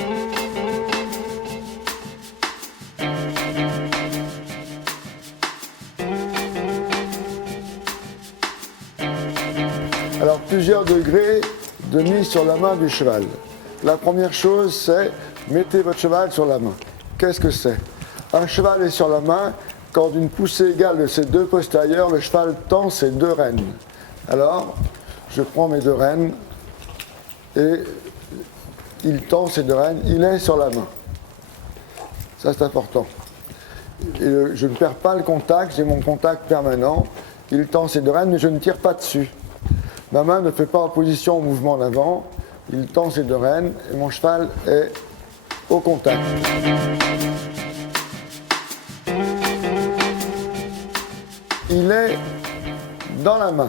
Alors, plusieurs degrés de mise sur la main du cheval. La première chose, c'est mettez votre cheval sur la main. Qu'est-ce que c'est? Un cheval est sur la main quand d'une poussée égale de ses deux postérieurs, le cheval tend ses deux rênes. Alors, je prends mes deux rênes et il tend ses deux rênes, il est sur la main. Ça, c'est important. Et je ne perds pas le contact, j'ai mon contact permanent. Il tend ses deux rênes, mais je ne tire pas dessus. Ma main ne fait pas opposition au mouvement en avant. Il tend ses deux rênes et mon cheval est au contact. Il est dans la main.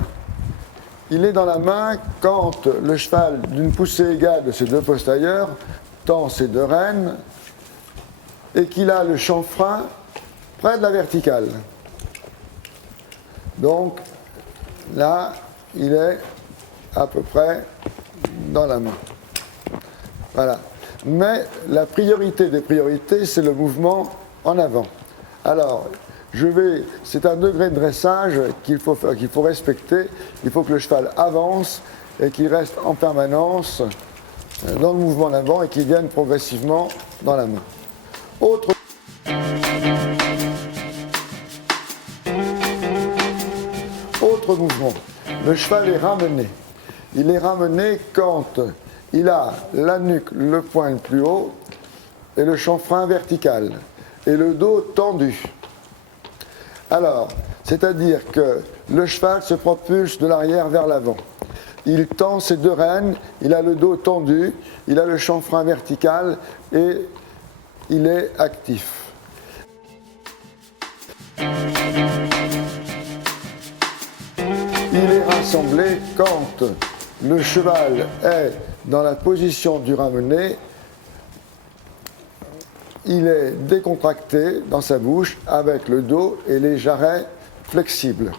Il est dans la main quand le cheval, d'une poussée égale de ses deux postérieurs, tend ses deux rênes et qu'il a le chanfrein près de la verticale. Donc là, il est à peu près dans la main. Voilà. Mais la priorité des priorités, c'est le mouvement en avant. Alors, c'est un degré de dressage qu'il faut respecter. Il faut que le cheval avance et qu'il reste en permanence dans le mouvement en avant et qu'il vienne progressivement dans la main. Autre mouvement. Le cheval est ramené. Il est ramené quand il a la nuque, le poing le plus haut et le chanfrein vertical et le dos tendu. Alors, c'est-à-dire que le cheval se propulse de l'arrière vers l'avant. Il tend ses deux rênes, il a le dos tendu, il a le chanfrein vertical et il est actif. Il est rassemblé quand le cheval est dans la position du ramené, il est décontracté dans sa bouche avec le dos et les jarrets flexibles.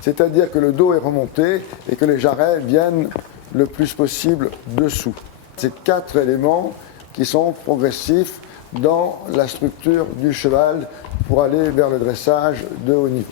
C'est-à-dire que le dos est remonté et que les jarrets viennent le plus possible dessous. C'est 4 éléments qui sont progressifs dans la structure du cheval pour aller vers le dressage de haut niveau.